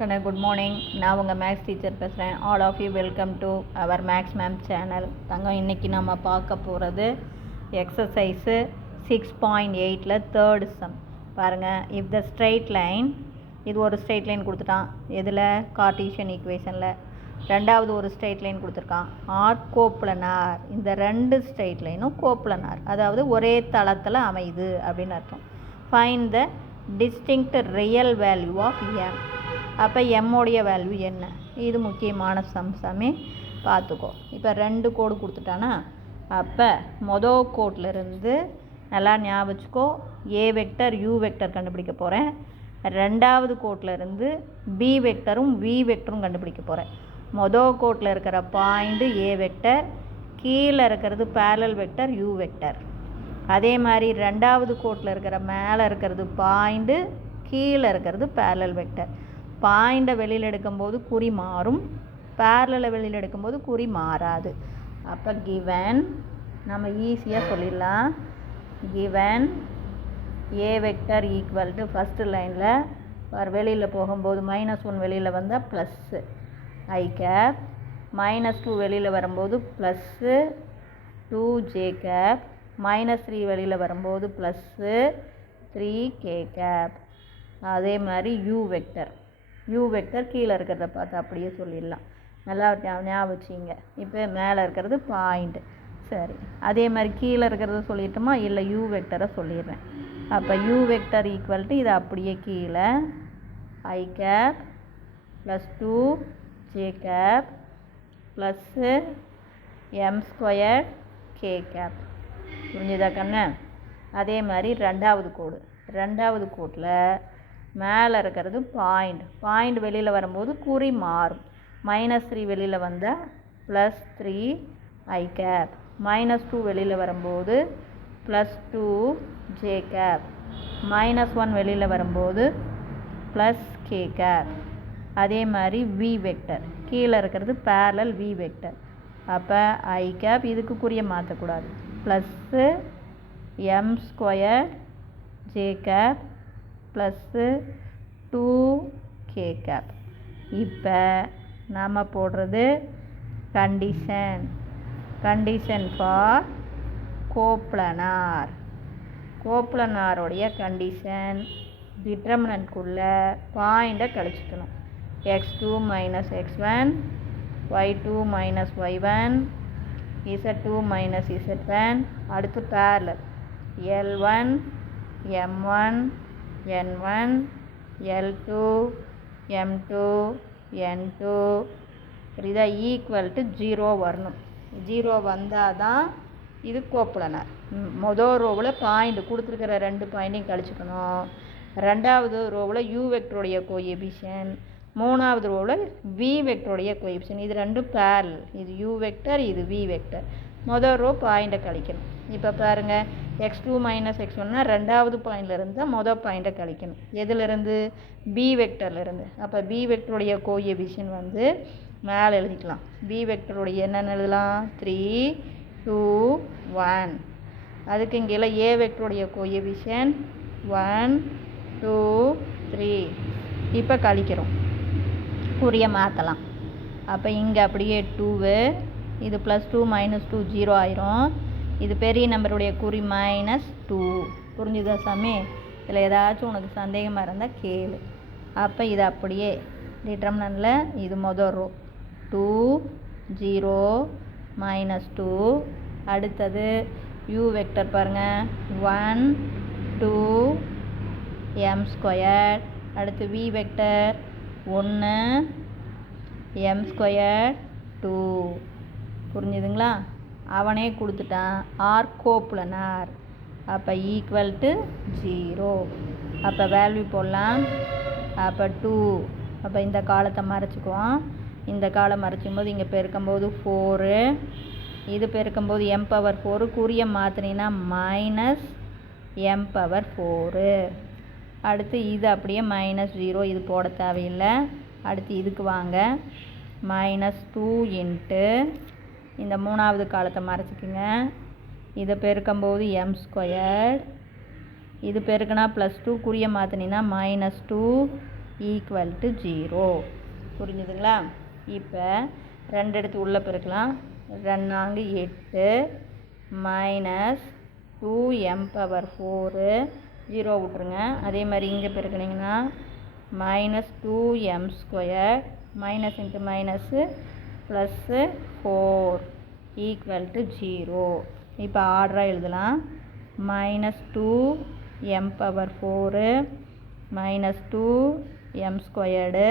Good morning. நான் உங்கள் maths teacher பேசுகிறேன். All of you welcome to our maths ma'am channel. இன்றைக்கி நம்ம பார்க்க போகிறது எக்ஸசைஸு 6.8ல் தேர்டு சம். பாருங்கள், இஃப் த ஸ்ட்ரெயிட் லைன், இது ஒரு ஸ்ட்ரெயிட் லைன் கொடுத்துட்டான். எதில்? கார்ட்டீசியன் ஈக்குவேஷனில். ரெண்டாவது ஒரு ஸ்ட்ரெயிட் லைன் கொடுத்துருக்கான், ஆர் கோப்ளனார். இந்த ரெண்டு ஸ்ட்ரெயிட் லைனும் கோப்ளனார், அதாவது ஒரே தளத்தில் அமையுது அப்படின்னு அர்த்தம். Find the distinct real value of m. அப்போ எம்மோடைய வேல்யூ என்ன? இது முக்கியமான சம்சாமே பார்த்துக்கோ. இப்போ ரெண்டு கோடு கொடுத்துட்டானா, அப்போ மொதல் கோட்லேருந்து நல்லா ஞாபகம் வச்சுக்கோ, ஏ வெக்டர் யூ வெக்டர் கண்டுபிடிக்க போகிறேன். ரெண்டாவது கோட்லேருந்து பி வெக்டரும் வி வெக்டரும் கண்டுபிடிக்க போகிறேன். மொதல் கோட்டில் இருக்கிற பாயிண்ட்டு ஏ வெக்டர், கீழே இருக்கிறது பேரலல் வெக்டர் யூ வெக்டர். அதே மாதிரி ரெண்டாவது கோட்டில் இருக்கிற மேலே இருக்கிறது பாயிண்ட்டு, கீழே இருக்கிறது பேரலல் வெக்டர். பாயிண்டை வெளியில் எடுக்கும்போது குறி மாறும், பேரலை வெளியில் எடுக்கும்போது குறி மாறாது. அப்போ கிவன் நம்ம ஈஸியாக சொல்லிடலாம். Given A vector equal to first லைனில் வெளியில் போகும்போது -1 வெளியில் வந்தால் ப்ளஸ்ஸு ஐ கேப், -2 வெளியில் வரும்போது ப்ளஸ்ஸு 2 கேப், -3 வெளியில் வரும்போது ப்ளஸ்ஸு 3 கேப். அதே மாதிரி யூ வெக்டர் கீழே இருக்கிறத பார்த்து அப்படியே சொல்லிடலாம். நல்லா ஞாபகம் வச்சிங்க. இப்போ மேலே இருக்கிறது பாயிண்ட்டு. சரி, அதே மாதிரி கீழே இருக்கிறத சொல்லிட்டோமா? இல்லை, யூ வெக்டரை சொல்லிடுறேன். அப்போ யூ வெக்டர் ஈக்குவல் டு இது அப்படியே கீழே i cap plus 2 j cap plus m² k cap. புரிஞ்சுதா கண்ணு? அதே மாதிரி ரெண்டாவது கோட்டில் மேலே இருக்கிறது பாயிண்ட் வெளியில் வரும்போது குறி மாறும். -3 வெளியில் வந்தால் +3 ஐ கேப், -2 வெளியில் வரும்போது +2 ஜே கேப், -1 வெளியில் வரும்போது +k கேப். அதே மாதிரி வி வெக்டர் கீழே இருக்கிறது பேரலல் வி வெக்டர். அப்போ ஐ கேப் இதுக்கு குறிய மாற்றக்கூடாது, plus m² j cap plus 2 k cap. இப்போ நாம் போடுறது கண்டிஷன் ஃபார் கோப்ளனாரோடைய கண்டிஷன். டிட்டர்மினன்ட்குள்ளே பாயிண்டை கழிச்சுக்கணும். x2 - x1, y2 - y1, z2 - z1. அடுத்து parallel L1 m1 n1 L2 m2 n2. இதை ஈக்குவல் டு 0 வரணும். 0 வந்தால் தான் இது கோப்ளனார். மொதல் ரோவில் பாயிண்ட் கொடுத்துருக்கிற ரெண்டு பாயிண்ட்டையும் கழிச்சுக்கணும். ரெண்டாவது ரோவில் யூ வெக்டருடைய கோஎஃபிஷியன்ட், மூணாவது ரோவில் வி வெக்டருடைய கோஎஃபிஷியன்ட். இது ரெண்டும் பேரல். இது யூ வெக்டர், இது வி வெக்டர். மொதல் ரோ பாயிண்டை கழிக்கணும். இப்போ பாருங்கள், x2 - x1னா ரெண்டாவது பாயிண்டில் இருந்தால் மொதல் பாயிண்டை கழிக்கணும். எதிலிருந்து? பி வெக்டர்லேருந்து. அப்போ பி வெக்டருடைய கோஎஃபிஷியன்ட் வந்து மேலே எழுதிக்கலாம். பி வெக்டருடைய என்னென்னு எழுதலாம்? 3 2 1. அதுக்கு இங்கே ஏ வெக்டருடைய கோஎஃபிஷியன்ட் 1 2 3. இப்போ கழிக்கிறோம், குறிய மாற்றலாம். அப்போ இங்கே அப்படியே 2, இது +2 -2 0 ஆயிரும். இது பெரிய நம்பருடைய குறி -2. புரிஞ்சுதா சாமி? இதில் ஏதாச்சும் உனக்கு சந்தேகமாக இருந்தால் கேளு. அப்போ இது அப்படியே டிட்டர்மினன்ட்டில் இது மொதல் ரோ 2 0 -2. அடுத்தது யூ வெக்டர் பாருங்கள் 1 2 m². அடுத்து வி வெக்டர் 1 m² 2. புரிஞ்சுதுங்களா? அவனே கொடுத்துட்டான் ஆர் கோப்ளனார். அப்போ ஈக்குவல் டு 0. அப்போ வேல்யூ போடலாம். அப்போ 2. அப்போ இந்த காலத்தை மறைச்சிக்குவோம். இந்த காலம் மறைச்சும் போது இங்கே பெருக்கும்போது 4, இது பெருக்கும்போது m⁴. குறிய மாற்றினா -m⁴. அடுத்து இது அப்படியே -0, இது போட தேவையில்லை. அடுத்து இதுக்கு வாங்க, -2 இன்ட்டு இந்த மூணாவது காலத்தை மறைச்சிக்குங்க. இதை பெருக்கும்போது m², இது பெருக்குனா +2, குறிய மாற்றினா -2 ஈக்குவல் டு 0. புரிஞ்சுதுங்களா? இப்போ 2 எடுத்து உள்ளே பெருக்கலாம். 2 8 மைனஸ் 2m⁴ 0 விட்ருங்க. அதே மாதிரி இங்கே பெருக்கினீங்கன்னா minus 2m² minus into minus plus 4 equal to 0. இப்போ ஆர்டராக எழுதலாம். மைனஸ் 2m⁴ மைனஸ் 2m²,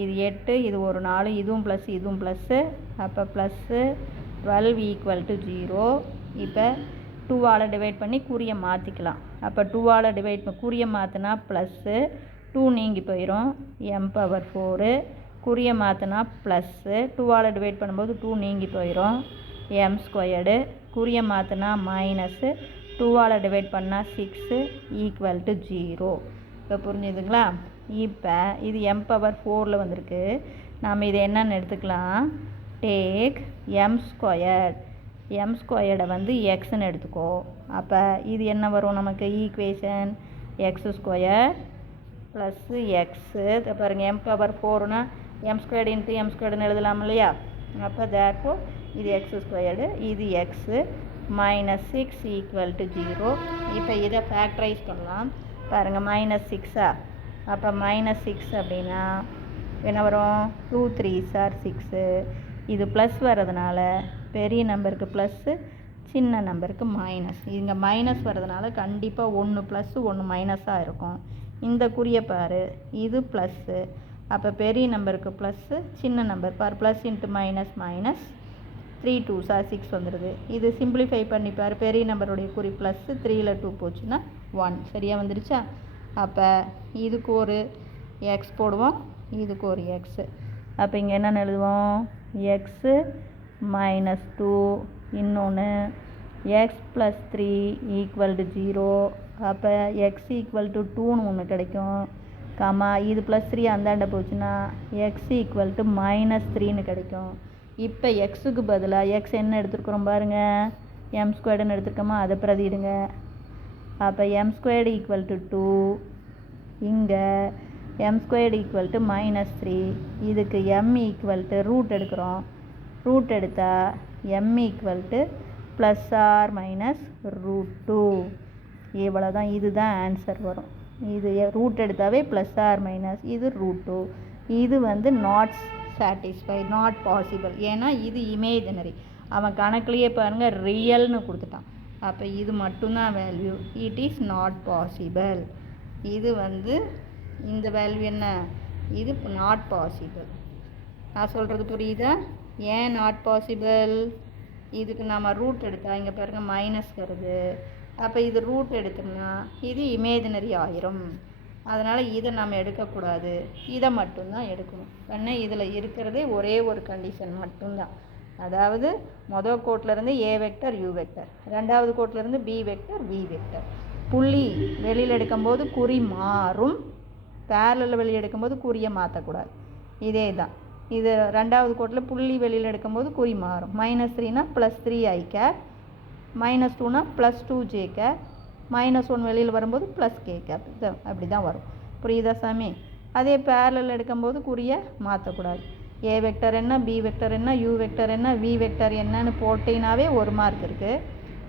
இது 8, இது ஒரு 4, இதுவும் ப்ளஸ் இதுவும் ப்ளஸ்ஸு, அப்போ ப்ளஸ்ஸு 12 ஈக்குவல் டு 0. இப்போ 2ஆல் டிவைட் பண்ணி குறியை மாற்றிக்கலாம். அப்போ 2ஆல் டிவைட் குறியை மாற்றினா ப்ளஸ்ஸு 2 நீங்கி போயிடும், m⁴, குறியை மாற்றினா ப்ளஸ்ஸு 2ஆல் டிவைட் பண்ணும்போது 2 நீங்கி போயிடும், m², குறியை மாற்றினா மைனஸு 2ஆல் டிவைட் பண்ணால் 6 ஈக்குவல் டு 0. இப்போ புரிஞ்சுதுங்களா? இப்போ இது m⁴ வந்திருக்கு. நாம் இதை என்னென்னு எடுத்துக்கலாம், டேக் m², வந்து எக்ஸ்ன்னு எடுத்துக்கோ. அப்போ இது என்ன வரும் நமக்கு ஈக்குவேஷன், x² ப்ளஸ்ஸு எக்ஸு. பாருங்கள் m⁴ m² இன்ட்டு m²ன்னு எழுதலாம் இல்லையா? அப்போ தேர்ஃபோர் இது x², இது எக்ஸு, மைனஸ் 6 ஈக்குவல் டு 0. இப்போ இதை ஃபேக்டரைஸ் பண்ணலாம். பாருங்கள் மைனஸ் 6ஆ, அப்போ மைனஸ் 6 அப்படின்னா என்ன வரும், 2 3s are 6. இது ப்ளஸ் வர்றதுனால பெரிய நம்பருக்கு ப்ளஸ்ஸு, சின்ன நம்பருக்கு மைனஸ். இங்கே மைனஸ் வர்றதுனால கண்டிப்பாக 1 ப்ளஸ்ஸு 1 மைனஸாக இருக்கும். இந்த குறியை பாரு, இது ப்ளஸ்ஸு, அப்போ பெரிய நம்பருக்கு ப்ளஸ்ஸு, சின்ன நம்பர் பார் plus into minus minus 3 2s are 6 வந்துடுது. இது சிம்பிளிஃபை பண்ணிப்பார், பெரிய நம்பருடைய குறி ப்ளஸ்ஸு, 3ல் 2 போச்சுன்னா 1. சரியாக வந்துடுச்சா? அப்போ இதுக்கு ஒரு எக்ஸ் போடுவோம், இதுக்கு ஒரு எக்ஸு. அப்போ இங்கே என்னென்னு எழுதுவோம், எக்ஸு மைனஸ் 2, இன்னொன்று எக்ஸ் ப்ளஸ் 3 ஈக்குவல் டு 0. அப்போ எக்ஸ் ஈக்குவல் டு 2ன்னு ஒன்று கிடைக்கும், கமா இது ப்ளஸ் 3 அந்தாண்ட போச்சுன்னா எக்ஸ் ஈக்குவல் டு மைனஸ் 3ன்னு கிடைக்கும். இப்போ எக்ஸுக்கு பதிலாக எக்ஸ் என்ன எடுத்துருக்குறோம் பாருங்கள், m²ன்னு எடுத்துருக்கோமா, அதை பிரதிடுங்க. அப்போ m² ஈக்குவல் டு 2, இங்கே m² ஈக்குவல் டு மைனஸ் 3. இதுக்கு m ஈக்குவல் டு ரூட் எடுக்கிறோம், ரூட் எடுத்தால் m equal to plus or minus √2. இவ்வளோ தான், இதுதான் ஆன்சர் வரும். இது ரூட் எடுத்தாவே ப்ளஸ் ஆர் மைனஸ், இது √2. இது வந்து நாட் சாட்டிஸ்ஃபைட், நாட் பாசிபிள். ஏன்னா இது இமேஜினரி. அவன் கணக்குலேயே பாருங்கள் ரியல்னு கொடுத்துட்டான். அப்போ இது மட்டும்தான் value, it is not possible. இது வந்து இந்த வேல்யூ என்ன, இது நாட் பாசிபிள். நான் சொல்கிறது புரியுதா? ஏன் நாட் பாசிபிள்? இதுக்கு நம்ம ரூட் எடுத்தால் இங்கே பாருங்கள் மைனஸ் வருது. அப்போ இது ரூட் எடுத்தோம்னா இது இமேஜினரி ஆயிரும். அதனால் இதை நம்ம எடுக்கக்கூடாது, இதை மட்டும்தான் எடுக்கணும். கண்ணு இதில் இருக்கிறதே ஒரே ஒரு கண்டிஷன் மட்டும்தான். அதாவது மொதல் கோட்டிலேருந்து ஏ வெக்டர் யூ வெக்டர், ரெண்டாவது கோட்டிலேருந்து பி வெக்டர் வி வெக்டர். புள்ளி வெளியில் எடுக்கும்போது குறி மாறும், பேரலில் வெளியே எடுக்கும்போது குறியை மாற்றக்கூடாது. இதே தான். இது ரெண்டாவது கோட்டில் புள்ளி வெளியில் எடுக்கும்போது குறி மாறும். -3னா +3 i cap, -2னா +2 j cap, -1 வெளியில் வரும்போது +k cap. அப்படி தான் வரும். புரியுதா சாமி? அதே பேரலில் எடுக்கும்போது குறியை மாற்றக்கூடாது. ஏ வெக்டர் என்ன, பி வெக்டர் என்ன, யூ வெக்டர் என்ன, வி வெக்டர் என்னன்னு போட்டினாவே 1 மார்க் இருக்குது.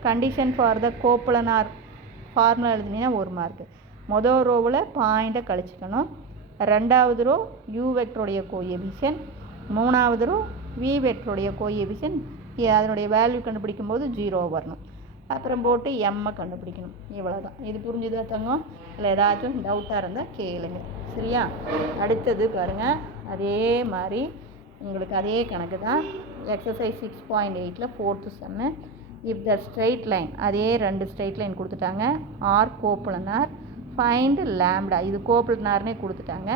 Condition for the coplanar formula எழுதினீங்கன்னா 1 மார்க்கு. மொதல் ரோவில் பாயிண்ட்டை கழிச்சிக்கணும். ரெண்டாவது ரோ யூ வெக்டருடைய கோஎஃபிஷியன்ட், மூணாவது ரோ வி வெக்டருடைய கோஎஃபிஷியன்ட், அதனுடைய வேல்யூ கண்டுபிடிக்கும் போது 0 வரணும். அப்புறம் போட்டு எம்மை கண்டுபிடிக்கணும். இவ்வளோ தான். இது புரிஞ்சுதா தங்கம்? இல்லை ஏதாச்சும் டவுட்டாக இருந்தால் கேளுங்க. சரியா? அடுத்தது பாருங்கள், அதே மாதிரி உங்களுக்கு அதே கணக்கு தான். எக்ஸசைஸ் 6.8ல் 4th sum. If the straight line, அதே 2 ஸ்ட்ரெயிட் லைன் கொடுத்துட்டாங்க. Are coplanar, find lambda. இது கோப்லனார்னே கொடுத்துட்டாங்க.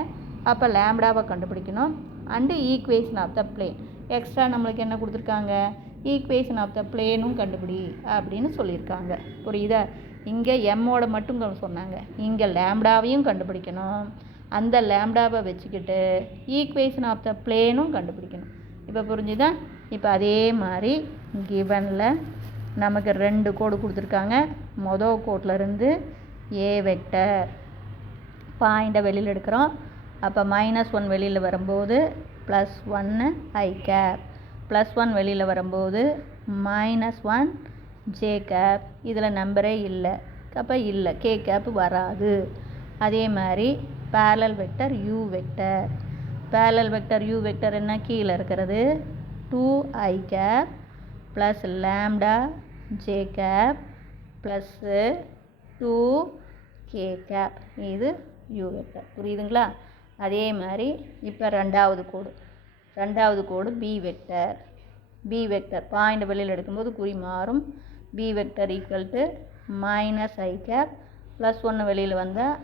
அப்போ லேம்டாவை கண்டுபிடிக்கணும். And equation of the plane. Extra நம்மளுக்கு என்ன கொடுத்துருக்காங்க, ஈக்குவேஷன் ஆஃப் த பிளேனும் கண்டுபிடி அப்படின்னு சொல்லியிருக்காங்க. புரியுதா? இங்கே எம்மோட மட்டும் சொன்னாங்க, இங்கே லேம்டாவையும் கண்டுபிடிக்கணும். அந்த லேம்டாவை வச்சுக்கிட்டு ஈக்குவேஷன் ஆஃப் த பிளேனும் கண்டுபிடிக்கணும். இப்போ புரிஞ்சுதா? இப்போ அதே மாதிரி கிவனில் நமக்கு 2 கோடு கொடுத்துருக்காங்க. மொதல் கோட்டில் இருந்து ஏ வெக்டர் பாயிண்ட்டை வெளியில் எடுக்கிறோம். அப்போ -1 வெளியில் வரும்போது +1 i cap, +1 வெளியில் வரும்போது -1 j cap. இதில் நம்பரே இல்லை, அப்போ இல்லை, k cap வராது. அதே மாதிரி parallel vector u vector. parallel vector u vector என்ன, கீழே இருக்கிறது 2i cap plus lambda j cap plus 2k cap. இது u vector. புரியுதுங்களா? அதே மாதிரி இப்போ ரெண்டாவது கோடு b vector. b vector point வெளியில் எடுக்கும்போது குறி மாறும். b vector equal to -i cap plus 1 வெளியில் வந்தால்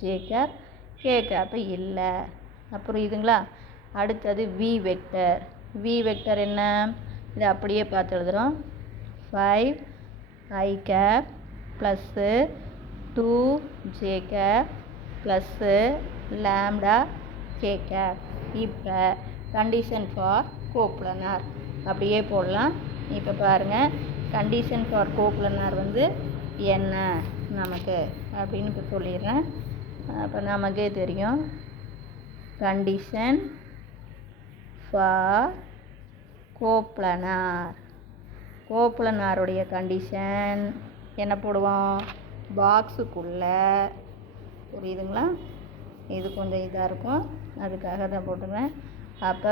-j cap, k cap இல்லை. அப்புறம் இதுங்களா, அடுத்தது v vector. v vector என்ன, இதை அப்படியே பார்த்து எழுதுகிறோம். 5i cap plus 2j cap plus lambda k cap. இப்போ கண்டிஷன் ஃபார் கோப்ளனார் அப்படியே போடலாம். இப்போ பாருங்கள், கண்டிஷன் ஃபார் கோப்ளனார் வந்து என்ன நமக்கு அப்படின்னு இப்போ சொல்லிடுறேன். அப்போ நமக்கே தெரியும், கண்டிஷன் ஃபார் கோப்ளனார். கோப்ளனாருடைய கண்டிஷன் என்ன போடுவோம், பாக்ஸுக்குள்ளே. புரியுதுங்களா? இது கொஞ்சம் இதாக இருக்கும், அதுக்காக தான் போட்டுருவேன். அப்போ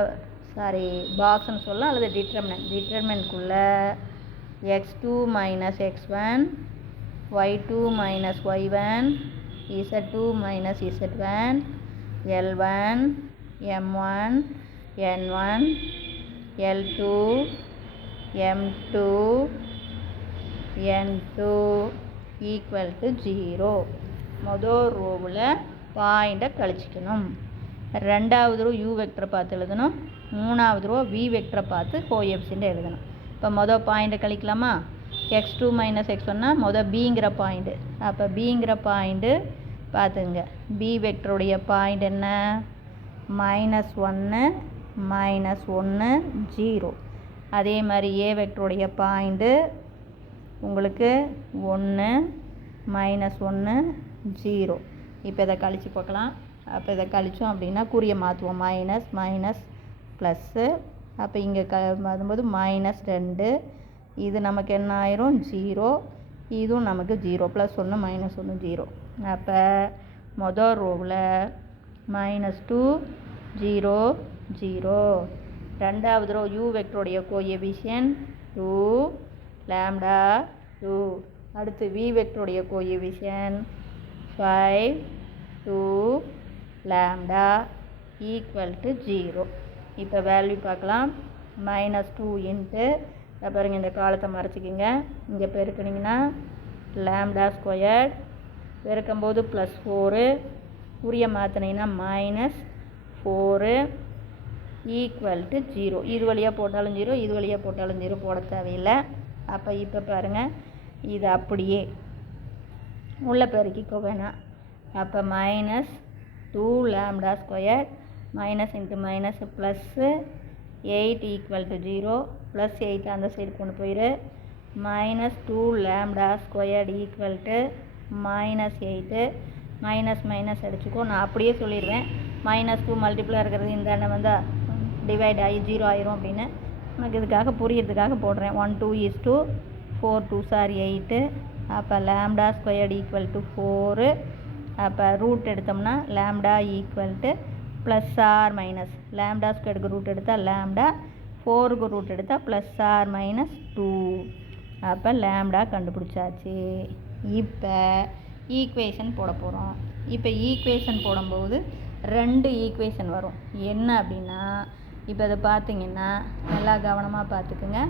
பாக்ஸ்ன்னு சொல்லலாம், அல்லது டிட்டர்மினன்ட்குள்ளே x2 minus x1, y2 minus y1, z2 minus z1, L1, M1, N1, L2, M2, N2 equal to 0. முதல் ரோவில் பாயிண்ட்டை கழிச்சிக்கணும். ரெண்டாவது ரோ u வெக்டரை பார்த்து எழுதணும். மூணாவது ரோ v வெக்டரை பார்த்து கோஎஃபிஷியன்ட் எழுதணும். இப்போ மொதல் பாயிண்ட்டை கழிக்கலாமா? x2 மைனஸ் x1னா மொதல் பிங்கிற பாயிண்ட்டு. அப்போ பிங்கிற பாயிண்ட்டு பார்த்துங்க, b வெக்டருடைய பாயிண்ட் என்ன, -1 -1 0. அதே மாதிரி a வெக்டருடைய பாயிண்ட்டு உங்களுக்கு 1 -1 0. இப்போ இதை கழித்து பார்க்கலாம். அப்போ இதை கழித்தோம் அப்படின்னா குறியை மாற்றுவோம், மைனஸ் ப்ளஸ்ஸு. அப்போ இங்கே வரும்போது -2, இது நமக்கு என்ன ஆயிரும் 0, இதுவும் நமக்கு 0, +1 -1 0. அப்போ மொதல் ரோவில் -2 0 0. ரெண்டாவது ரோ u வெக்டருடைய கோஎஃபிஷியன்ட் 2 lambda 2. அடுத்து v வெக்டருடைய கோஎஃபிஷியன்ட் 5 2 lambda ஈக்குவல் டு 0. இப்போ வேல்யூ பார்க்கலாம். -2 இன்ட்டு பாருங்கள், இந்த காலத்தை மறைச்சிக்கிங்க, இங்கே பெருக்கினீங்கன்னா lambda ஸ்கொயர்ட், பெருக்கும்போது +4, குறிய மாற்றினீங்கன்னா -4 ஈக்குவல் டு 0. இது வழியாக போட்டாலும் 0, இது வழியாக போட்டாலும் 0 போட தேவையில்லை. அப்போ இப்போ பாருங்கள், இது அப்படியே உள்ள பெருக்கிக்க வேணாம். அப்போ -2 lambda square, minus into minus plus 8 equal to 0, +8 அந்த சைடு கொண்டு போயிரு. -2 lambda squared equal to -8, minus அடிச்சுக்கோ. நான் அப்படியே சொல்லிடுவேன், -2 மல்டிப்ளாக இருக்கிறது இந்த எண்ணம் வந்தால் டிவைட் ஆகி 0 ஆயிரும் அப்படின்னு. எனக்கு இதுக்காக புரியறதுக்காக போடுறேன். 1 2 is 2, 4 2s are 8. அப்போ lambda ஸ்கொயர்ட் ஈக்குவல் டு 4. அப்போ ரூட் எடுத்தோம்னா lambda equal to plus or minus, lambda ஸ்கொயருக்கு ரூட் எடுத்தால் lambda, 4க்கு ரூட் எடுத்தால் +r-2. அப்போ lambda கண்டுபிடிச்சாச்சு. இப்போ ஈக்குவேஷன் போட போகிறோம். இப்போ ஈக்குவேஷன் போடும்போது 2 ஈக்குவேஷன் வரும். என்ன அப்படின்னா, இப்போ அதை பார்த்தீங்கன்னா நல்லா கவனமாக பார்த்துக்குங்க.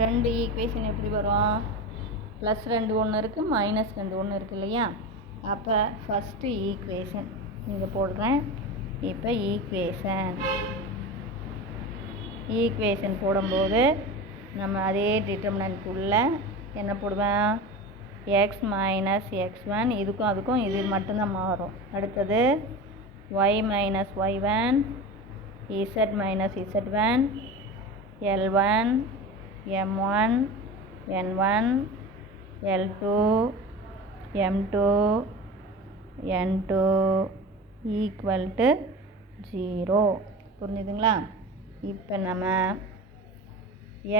2 ஈக்குவேஷன் எப்படி வரும், +2 ஒன்று இருக்குது, -2 ஒன்று இருக்குது இல்லையா? அப்போ ஃபஸ்ட்டு ஈக்குவேஷன் இங்கே போடுறேன். இப்போ ஈக்குவேஷன் போடும்போது நம்ம அதே டிட்டர்மினன்ட்குள்ளே என்ன போடுவேன், x மைனஸ் x1, இதுக்கும் அதுக்கும் இது மட்டும்தான் மாறும். அடுத்தது y minus y1, z minus z1, L1 M1 N1 L2 M2 N2 equal to 0. புரிஞ்சுதுங்களா? இப்போ நம்ம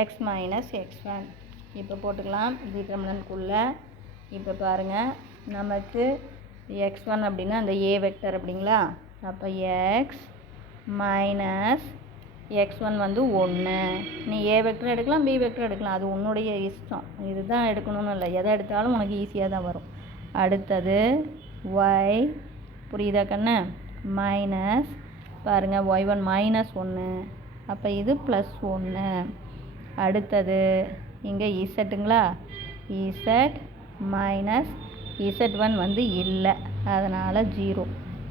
எக்ஸ் மைனஸ் x1 இப்போ போட்டுக்கலாம் டிட்டர்மினன்ட்குள்ளே. இப்போ பாருங்கள், நமக்கு x1 அப்படின்னா அந்த ஏ வெக்டர் அப்படிங்களா? அப்போ எக்ஸ் மைனஸ் x1 வந்து 1. நீ ஏ வெக்டர் எடுக்கலாம், பி வெக்டர் எடுக்கலாம், அது உன்னுடைய இஷ்டம். இதுதான் எடுக்கணும்னு இல்லை, எதை எடுத்தாலும் உனக்கு ஈஸியாக தான் வரும். அடுத்தது y, புரியுதா கண்ணு? மைனஸ் பாருங்கள், y1 மைனஸ் 1, அப்போ இது ப்ளஸ் 1. அடுத்தது இங்கே இசட்டுங்களா? இசட் மைனஸ் z1 வந்து இல்லை, அதனால் 0.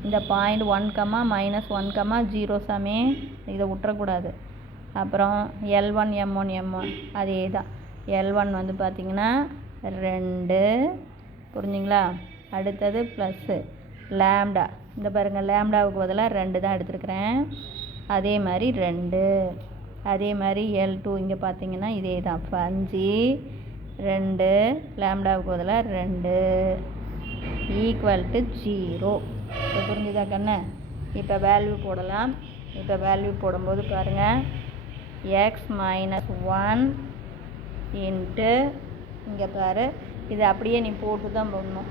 இந்த பாயிண்ட் 1, -1, 0 சாமி, இதை விட்டுறக்கூடாது. அப்புறம் L1 M1 M1 அதே தான். L1 வந்து பார்த்திங்கன்னா 2, புரிஞ்சுங்களா? அடுத்தது ப்ளஸ்ஸு லேம்டா, இந்த பாருங்கள், லேம்டாவுக்கு பதிலாக 2 தான் எடுத்துருக்குறேன். அதே மாதிரி 2. அதே மாதிரி L2 இங்கே பார்த்தீங்கன்னா இதே தான், 5, 2, லேம்டாவுக்கு பதிலாக 2 ஈக்குவல் டு 0. இப்போ புரிஞ்சுதா கண்ணு? இப்போ வேல்யூ போடலாம். இப்போ வேல்யூ போடும்போது பாருங்கள், எக்ஸ் மைனஸ் 1 இன்ட்டு இங்கே பாரு, இது அப்படியே நீ போட்டு தான் போடணும்.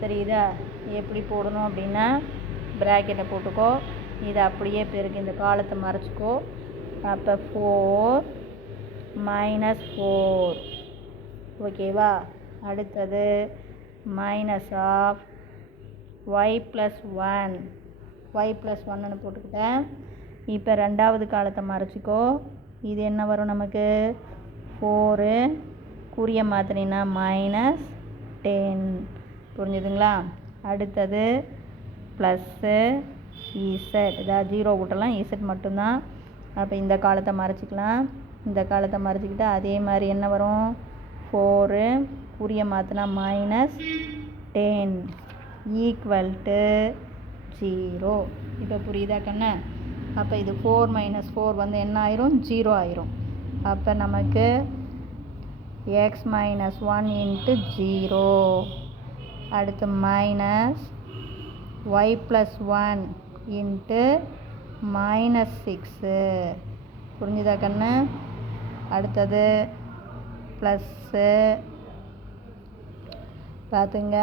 சரிதா? எப்படி போடணும் அப்படின்னா, ப்ராக்கெட்டை போட்டுக்கோ, இதை அப்படியே பெருக்கு, இந்த காலத்தை மறைச்சிக்கோ. அப்போ 4 மைனஸ் 4, ஓகேவா? அடுத்தது minus of y plus 1, y plus 1ன்னு போட்டுக்கிட்டேன். இப்போ ரெண்டாவது காலத்தை மறைச்சிக்கோ, இது என்ன வரும் நமக்கு? 4 குறிய மாற்றினா மைனஸ் 10, புரிஞ்சுதுங்களா? அடுத்தது ப்ளஸ்ஸு இசட், இதாக 0 விட்டலாம், இசட் மட்டும்தான். அப்போ இந்த காலத்தை மறைச்சிக்கலாம், இந்த காலத்தை மறைச்சிக்கிட்டா அதே மாதிரி என்ன வரும்? 4 குறிய மாற்றினா மைனஸ் 10 ஈக்குவல் டு 0. இப்போ புரியுதா கண்ணு? அப்போ இது 4 மைனஸ் 4 வந்து என்ன ஆயிரும்? 0 ஆயிரும். அப்போ நமக்கு எக்ஸ் மைனஸ் 1 இன்ட்டு 0, அடுத்து minus y plus 1 into minus 6, புரிஞ்சுதா கண்ணு? அடுத்தது ப்ளஸ்ஸு, பார்த்துங்க,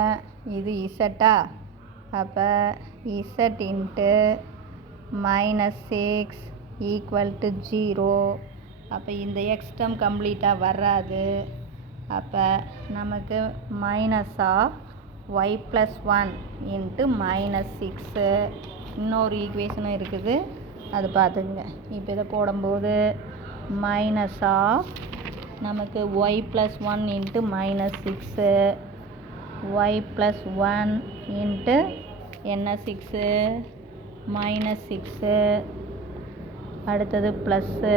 இது இசட்டா? அப்போ z into minus 6 equal to 0. அப்போ இந்த எக்ஸ் டேர்ம் கம்ப்ளீட்டாக வராது. அப்போ நமக்கு minus of y plus 1 into minus 6, இன்னொரு ஈக்குவேஷனும் இருக்குது, அது பார்த்துக்குங்க. இப்போ இதை போடும்போது மைனஸ் ஆஃப் நமக்கு y plus 1 into minus 6, y plus 1 into என்ன 6 மைனஸ் 6, அடுத்தது plus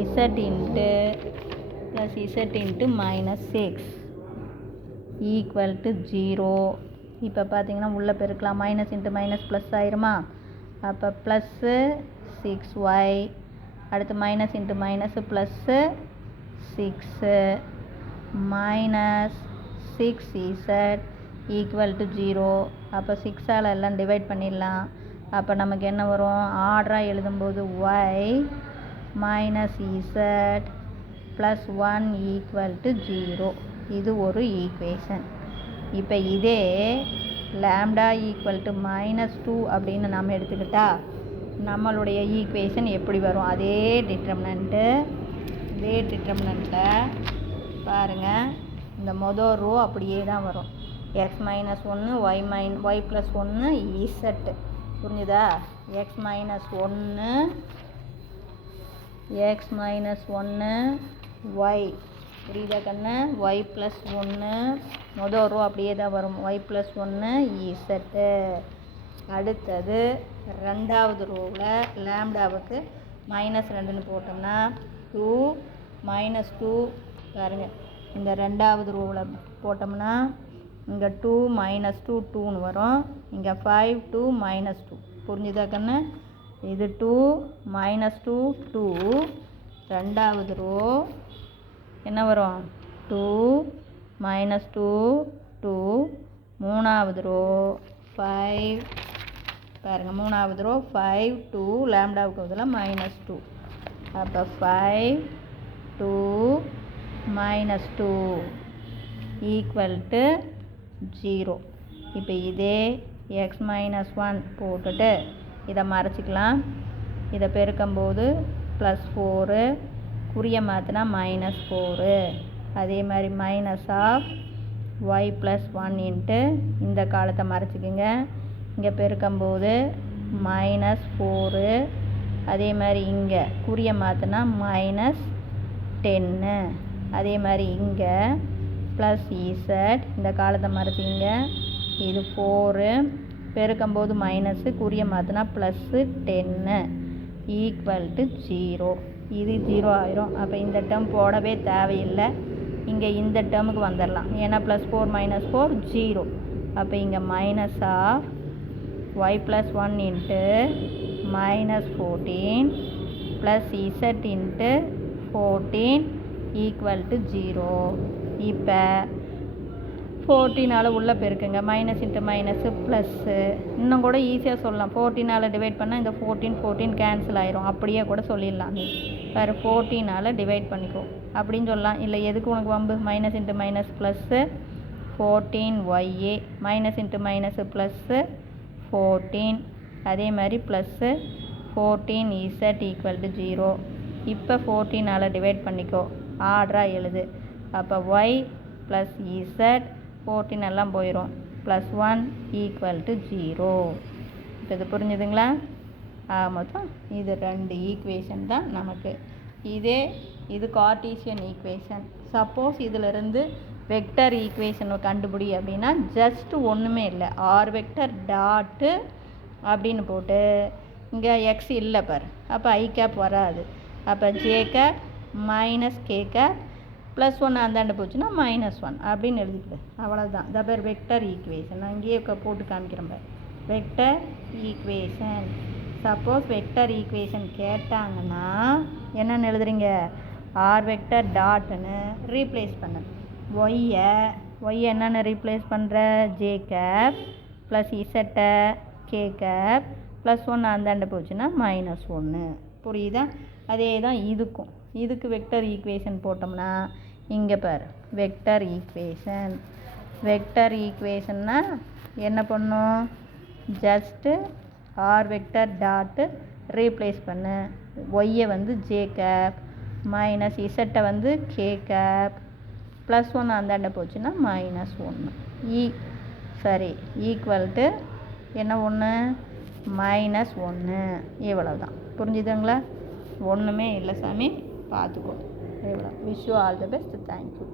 Z into plus Z into minus 6 equal to 0. இப்போ பார்த்தீங்கன்னா உள்ளே பெருக்கலாம், மைனஸ் இன்ட்டு மைனஸ் ப்ளஸ் ஆயிருமா? அப்போ ப்ளஸ்ஸு 6y, அடுத்து minus into minus plus 6 minus 6z equal to 0. அப்போ 6ஆல் எல்லாம் டிவைட் பண்ணிடலாம். அப்போ நமக்கு என்ன வரும்? ஆர்டராக எழுதும்போது y minus z plus 1 equal to 0. இது ஒரு ஈக்குவேஷன். இப்போ இதே லேம்டா ஈக்குவல் டு -2 அப்படின்னு நம்ம எடுத்துக்கிட்டா நம்மளுடைய ஈக்குவேஷன் எப்படி வரும்? அதே டிட்டர்மினண்ட்டில் பாருங்கள், இந்த மொதல் ரோ அப்படியே தான் வரும். X minus 1 y plus 1 z, புரிஞ்சுதா? எக்ஸ் மைனஸ் 1 ஒய், புரியுதா கண்ணு? ஒய் ப்ளஸ் 1 மொதல் ரோ அப்படியே தான் வரும், ஒய் ப்ளஸ் 1 இசட்டு. அடுத்தது ரெண்டாவது ரோவில் லேம்டாவுக்கு -2ன்னு போட்டோம்னா 2 -2 பாருங்கள், இந்த ரெண்டாவது ரோவில் போட்டோம்னா இங்கே 2 -2 2ன்னு வரும், இங்கே 5 2 -2, புரிஞ்சுதா கண்ணு? இது 2 -2 2, ரெண்டாவது ரோ என்ன வரும்? 2 -2 2, மூணாவது ரோ 5 பாருங்கள் மூணாவது ரோ 5 2 லேம்டாவுக்கு பதிலாக -2. அப்போ 5 2 -2 ஈக்குவல் டு 0. இப்போ இதே x-1 போட்டுட்டு இதை மறைச்சிக்கலாம். இதை பெருக்கும்போது +4 குறிய மாற்றினா -4. அதே மாதிரி மைனஸ் ஆஃப் y+1 இன்ட்டு இந்த காலத்தை மறைச்சிக்கோங்க. இங்கே பெருக்கும்போது -4. அதே மாதிரி இங்கே குறிய மாற்றினா -10. அதே மாதிரி இங்கே +z இந்த காலத்தை மறைச்சிக்கங்க. இது 4 பெருக்கும்போது மைனஸு குறிய மாற்றினா +10 ஈக்குவல் டு 0. இது 0 ஆயிரும். அப்போ இந்த டேர்ம் போடவே தேவையில்லை. இங்கே இந்த டேர்முக்கு வந்துடலாம். ஏன்னா +4 -4 0. அப்போ இங்கே minus of y+1 into -14 plus z into 14 equal to 0. இப்போ 14ஆல் உள்ளே பெருக்குங்க. Minus into minus plus. இன்னும் கூட ஈஸியாக சொல்லலாம். 14ஆல் டிவைட் பண்ணால் இந்த 14 கேன்சல் ஆயிரும். அப்படியே கூட சொல்லிடலாம். நீ வேறு 14ஆல் டிவைட் பண்ணிக்கோ அப்படின்னு சொல்லலாம். இல்லை எதுக்கு உனக்கு வம்பு? Minus into minus plus 14y minus into minus plus 14 அதே மாதிரி ப்ளஸ்ஸு 14z ஈக்குவல் டு 0. இப்போ 14ஆல் டிவைட் பண்ணிக்கோ. ஆர்டராக எழுது. அப்போ y ப்ளஸ் z 14 எல்லாம் போயிடும். +1 ஈக்குவல் டு 0. இப்போ இது புரிஞ்சுதுங்களா? மொத்தம் இது 2 ஈக்குவேஷன் தான் நமக்கு. இது கார்ட்டீசியன் ஈக்குவேஷன். சப்போஸ் இதிலிருந்து வெக்டர் ஈக்குவேஷனை கண்டுபிடி அப்படின்னா ஜஸ்ட் ஒன்றுமே இல்லை. ஆர் வெக்டர் டாட்டு அப்படின்னு போட்டு இங்கே எக்ஸ் இல்லை பார். அப்போ ஐ கேப் வராது. அப்போ j cap minus k cap +1 அந்தாண்ட போச்சுன்னா -1 அப்படின்னு எழுதிக்கிது. அவ்வளோதான். த பேர் வெக்டர் ஈக்குவேஷன். நான் இங்கேயே போட்டு காமிக்கிறேன் பார். Vector equation. Suppose vector equation கேட்டாங்கன்னா என்னென்னு எழுதுறீங்க? ஆர் வெக்டர் டாட்டுன்னு ரீப்ளேஸ் பண்ணு. ஒய்யை என்னென்னு ரீப்ளேஸ் பண்ணுற? ஜே கேப் ப்ளஸ் இசட்டை கே கேப் +1 அந்தாண்ட போச்சுன்னா -1. புரியுதா? அதே தான் இதுக்கும். இதுக்கு வெக்டர் ஈக்குவேஷன் போட்டோம்னா இங்கே பார் வெக்டர் ஈக்குவேஷன். வெக்டர் ஈக்குவேஷன்னா என்ன பண்ணும்? Just r vector dot replace பண்ணு. ஒய்யை வந்து ஜே கேப் மைனஸ் இசட்டை வந்து கே கேப் +1 அந்தாண்ட போச்சுன்னா -1 சரி ஈக்குவல் டு என்ன 1 -1. இவ்வளோ தான். புரிஞ்சுதுங்களா? ஒன்றுமே இல்லை சாமி. பார்த்துக்கோ. இவ்வளோ. Wish you all the best. Thank you.